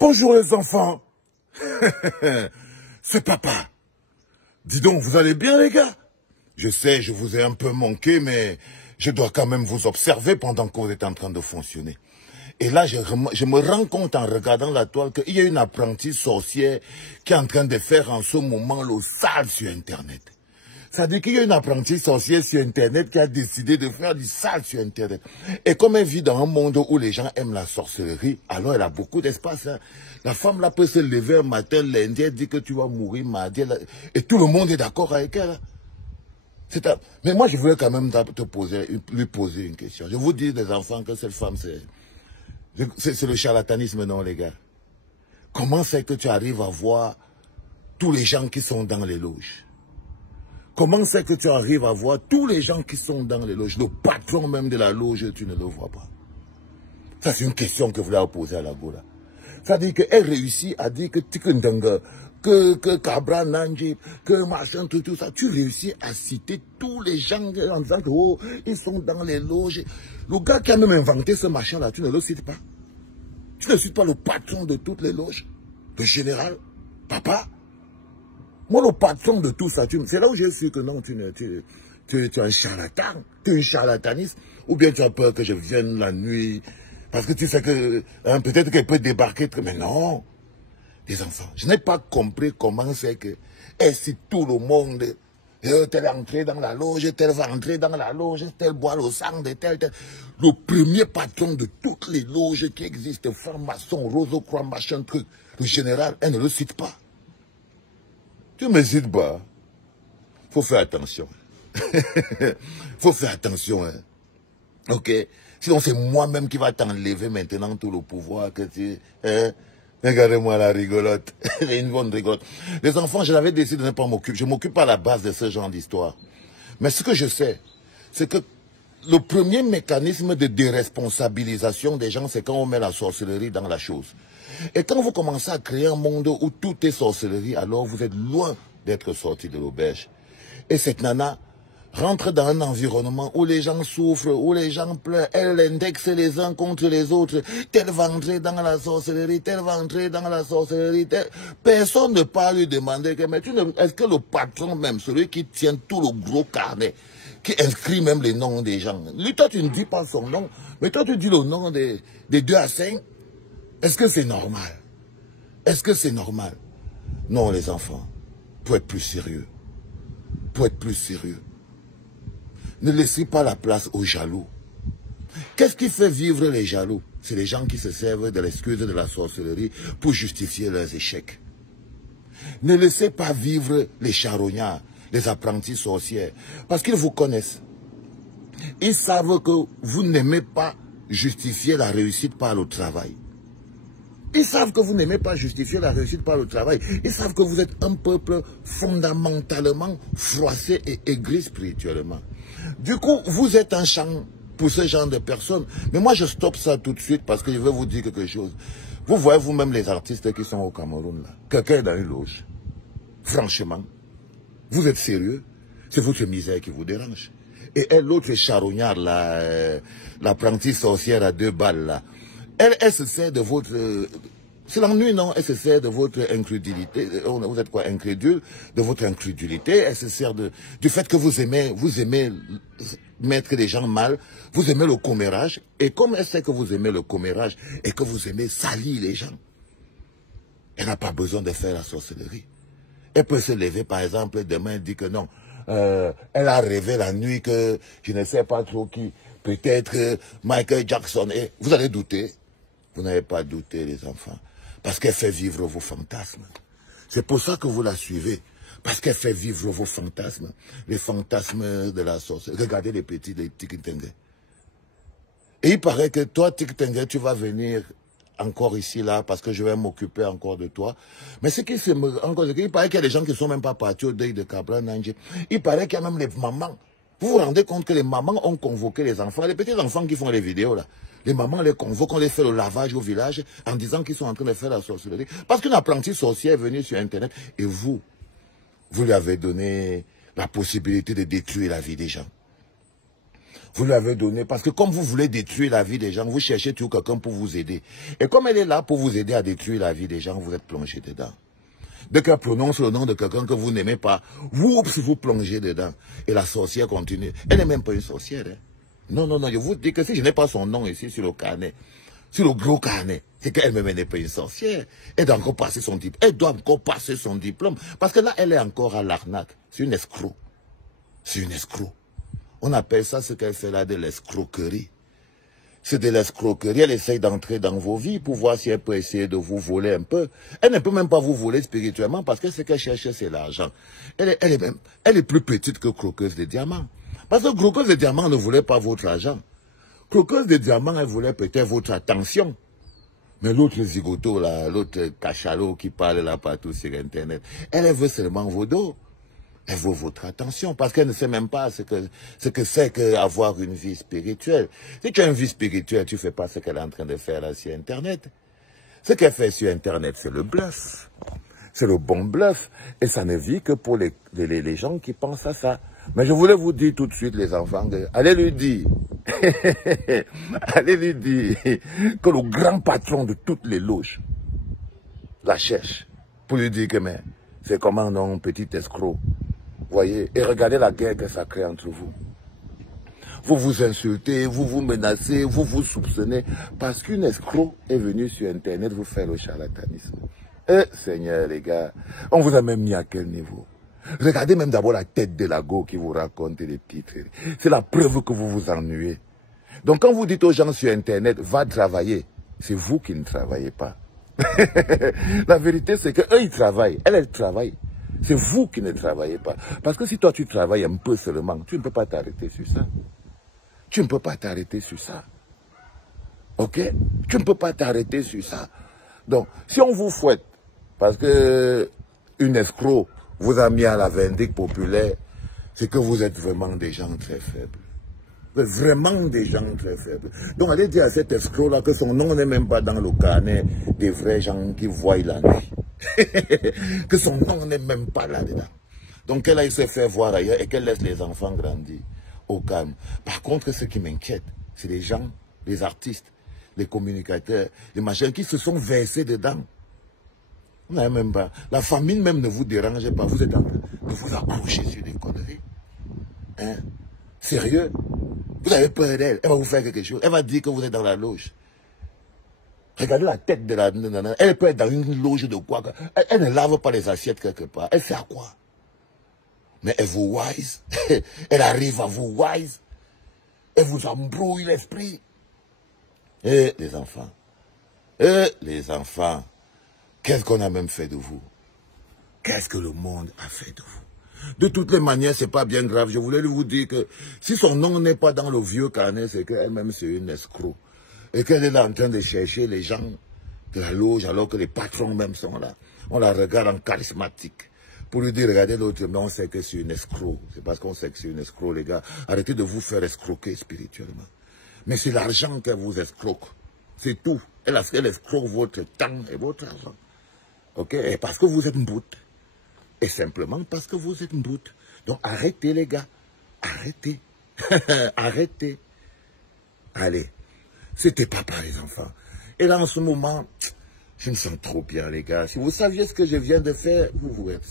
Bonjour les enfants. C'est papa. Dis donc, vous allez bien les gars? Je sais, je vous ai un peu manqué, mais je dois quand même vous observer pendant que vous êtes en train de fonctionner. Et là, je me rends compte en regardant la toile qu'il y a une apprentie sorcière qui est en train de faire en ce moment le sale sur Internet. Ça veut dire qu'il y a une apprentie sorcière sur Internet qui a décidé de faire du sale sur Internet. Et comme elle vit dans un monde où les gens aiment la sorcellerie, alors elle a beaucoup d'espace. Hein. La femme là peut se lever un matin, lundi, elle dit que tu vas mourir mardi, et tout le monde est d'accord avec elle. Mais moi, je voulais quand même lui poser une question. Je vous dis, les enfants, que cette femme, c'est le charlatanisme, non, les gars? Comment c'est que tu arrives à voir tous les gens qui sont dans les loges? Comment c'est que tu arrives à voir tous les gens qui sont dans les loges? Le patron même de la loge, tu ne le vois pas. Ça, c'est une question que vous voulez poser à la Gola. Ça veut dire qu'elle réussit à dire que Tikundanga, que Cabra Nanji, que machin, tout ça. Tu réussis à citer tous les gens en disant que, oh, ils sont dans les loges. Le gars qui a même inventé ce machin-là, tu ne le cites pas. Tu ne cites pas le patron de toutes les loges, le général, papa. Moi, le patron de tout ça, c'est là où j'ai su que non, tu es un charlatan, tu es un charlataniste, ou bien tu as peur que je vienne la nuit, parce que tu sais que hein, peut-être qu'elle peut débarquer, mais non, les enfants, je n'ai pas compris comment c'est que, et si tout le monde, tel est entré dans la loge, tel va entrer dans la loge, tel boit le sang de tel, le premier patron de toutes les loges qui existent, franc-maçon, Rosecroix, machin truc, le général, elle ne le cite pas. Tu ne me cites pas. Faut faire attention. Faut faire attention. Hein. Ok? Sinon, c'est moi-même qui va t'enlever maintenant tout le pouvoir que tu... Hein? Regardez-moi la rigolote. Une bonne rigolote. Les enfants, je l'avais décidé de ne pas m'occuper. Je ne m'occupe pas à la base de ce genre d'histoire. Mais ce que je sais, c'est que le premier mécanisme de déresponsabilisation des gens, c'est quand on met la sorcellerie dans la chose. Et quand vous commencez à créer un monde où tout est sorcellerie, alors vous êtes loin d'être sorti de l'auberge. Et cette nana rentre dans un environnement où les gens souffrent, où les gens pleurent, elle indexe les uns contre les autres. Tel va entrer dans la sorcellerie, tel va entrer dans la sorcellerie. Personne ne peut lui demander que, mais est-ce que le patron même, celui qui tient tout le gros carnet, qui inscrit même les noms des gens, lui, toi, tu ne dis pas son nom, mais toi, tu dis le nom des 2 à 5. Est-ce que c'est normal? Est-ce que c'est normal? Non, les enfants, pour être plus sérieux. Pour être plus sérieux. Ne laissez pas la place aux jaloux. Qu'est-ce qui fait vivre les jaloux? C'est les gens qui se servent de l'excuse de la sorcellerie pour justifier leurs échecs. Ne laissez pas vivre les charognards, les apprentis sorcières, parce qu'ils vous connaissent. Ils savent que vous n'aimez pas justifier la réussite par le travail. Ils savent que vous n'aimez pas justifier la réussite par le travail. Ils savent que vous êtes un peuple fondamentalement froissé et aigri spirituellement. Du coup, vous êtes un champ pour ce genre de personnes. Mais moi, je stoppe ça tout de suite parce que je veux vous dire quelque chose. Vous voyez vous-même les artistes qui sont au Cameroun, là. Quelqu'un est dans une loge. Franchement, vous êtes sérieux? C'est votre misère qui vous dérange. Et l'autre charognard, là, l'apprentie sorcière à 2 balles, là. Elle se sert de votre... C'est l'ennui, non? Elle se sert de votre incrédulité. Vous êtes quoi, incrédule? De votre incrédulité. Elle se sert du fait que vous aimez mettre les gens mal. Vous aimez le commérage. Et comme elle sait que vous aimez le commérage et que vous aimez salir les gens, elle n'a pas besoin de faire la sorcellerie. Elle peut se lever, par exemple, demain et dire que non. Elle a rêvé la nuit que je ne sais pas trop qui. Peut-être Michael Jackson. Et vous allez douter. Vous n'avez pas douté, les enfants. Parce qu'elle fait vivre vos fantasmes. C'est pour ça que vous la suivez. Parce qu'elle fait vivre vos fantasmes. Les fantasmes de la sorcellerie. Regardez les petits, les Tikitengue. Et il paraît que toi, Tikitengue, tu vas venir encore ici, là, parce que je vais m'occuper encore de toi. Mais ce qui se encore, il paraît qu'il y a des gens qui ne sont même pas partis au deuil de Cabra Nanji. Il paraît qu'il y a même les mamans. Vous vous rendez compte que les mamans ont convoqué les enfants, les petits enfants qui font les vidéos, là. Les mamans les convoquent, on les fait le lavage au village en disant qu'ils sont en train de faire la sorcellerie. Parce qu'une apprentie sorcière est venue sur Internet et vous lui avez donné la possibilité de détruire la vie des gens. Vous lui avez donné, parce que comme vous voulez détruire la vie des gens, vous cherchez toujours quelqu'un pour vous aider. Et comme elle est là pour vous aider à détruire la vie des gens, vous êtes plongé dedans. Dès qu'elle prononce le nom de quelqu'un que vous n'aimez pas, vous plongez dedans. Et la sorcière continue. Elle n'est même pas une sorcière. Hein. Non, non, non, je vous dis que si je n'ai pas son nom ici sur le carnet, sur le gros carnet, c'est qu'elle-même n'est pas une sorcière. Elle doit encore passer son diplôme. Elle doit encore passer son diplôme. Parce que là, elle est encore à l'arnaque. C'est une escroc. C'est une escroc. On appelle ça, ce qu'elle fait là, de l'escroquerie. C'est de l'escroquerie. Elle essaye d'entrer dans vos vies pour voir si elle peut essayer de vous voler un peu. Elle ne peut même pas vous voler spirituellement parce que ce qu'elle cherche, c'est l'argent. Elle est plus petite que croqueuse de diamants. Parce que croqueuse de diamants ne voulait pas votre argent. Croqueuse de diamants, elle voulait peut-être votre attention. Mais l'autre zigoto, là, l'autre cachalot qui parle là partout sur Internet, elle veut seulement vos dos. Elle veut votre attention parce qu'elle ne sait même pas ce que c'est qu'avoir une vie spirituelle. Si tu as une vie spirituelle, tu ne fais pas ce qu'elle est en train de faire là sur Internet. Ce qu'elle fait sur Internet, c'est le bluff. C'est le bon bluff. Et ça ne vit que pour les gens qui pensent à ça. Mais je voulais vous dire tout de suite, les enfants, allez lui dire, allez lui dire que le grand patron de toutes les loges la cherche pour lui dire que mais c'est comment non, petit escroc. Voyez, et regardez la guerre que ça crée entre vous. Vous vous insultez, vous vous menacez, vous vous soupçonnez, parce qu'une escroc est venue sur Internet vous faire le charlatanisme. Eh, Seigneur, les gars, on vous a même mis à quel niveau? Regardez même d'abord la tête de la go qui vous raconte des titres. C'est la preuve que vous vous ennuyez. Donc quand vous dites aux gens sur Internet, va travailler, c'est vous qui ne travaillez pas. La vérité, c'est qu'eux, ils travaillent, elle travaille. C'est vous qui ne travaillez pas. Parce que si toi, tu travailles un peu seulement, tu ne peux pas t'arrêter sur ça. Tu ne peux pas t'arrêter sur ça. Ok? Tu ne peux pas t'arrêter sur ça. Donc, si on vous fouette, parce que une escroc vous a mis à la vindicte populaire, c'est que vous êtes vraiment des gens très faibles. Vous êtes vraiment des gens très faibles. Donc, allez dire à cet escroc-là que son nom n'est même pas dans le carnet des vrais gens qui voient la nuit. Que son nom n'est même pas là-dedans. Donc qu'elle aille se faire voir ailleurs et qu'elle laisse les enfants grandir au calme. Par contre, ce qui m'inquiète, c'est les gens, les artistes, les communicateurs, les machins qui se sont versés dedans. On n'a même pas. La famine même ne vous dérange pas. Vous êtes en train de vous accrocher sur des conneries. Hein? Sérieux? Vous avez peur d'elle. Elle va vous faire quelque chose. Elle va dire que vous êtes dans la loge. Regardez la tête de la nana. Elle peut être dans une loge de quoi. Elle ne lave pas les assiettes quelque part. Elle fait à quoi? Mais elle vous wise. Elle arrive à vous wise. Elle vous embrouille l'esprit. Et les enfants. Qu'est-ce qu'on a même fait de vous? Qu'est-ce que le monde a fait de vous? De toutes les manières, c'est pas bien grave. Je voulais vous dire que si son nom n'est pas dans le vieux carnet, c'est qu'elle-même c'est une escroc. Et qu'elle est là en train de chercher les gens de la loge alors que les patrons même sont là. On la regarde en charismatique. Pour lui dire, regardez l'autre, mais on sait que c'est une escroc. C'est parce qu'on sait que c'est une escroc, les gars. Arrêtez de vous faire escroquer spirituellement. Mais c'est l'argent qu'elle vous escroque. C'est tout. Elle escroque votre temps et votre argent. Ok? Et parce que vous êtes une brute. Et simplement parce que vous êtes une brute. Donc arrêtez, les gars. Arrêtez. Arrêtez. Allez. C'était papa, les enfants. Et là, en ce moment, je me sens trop bien, les gars. Si vous saviez ce que je viens de faire, vous vous êtes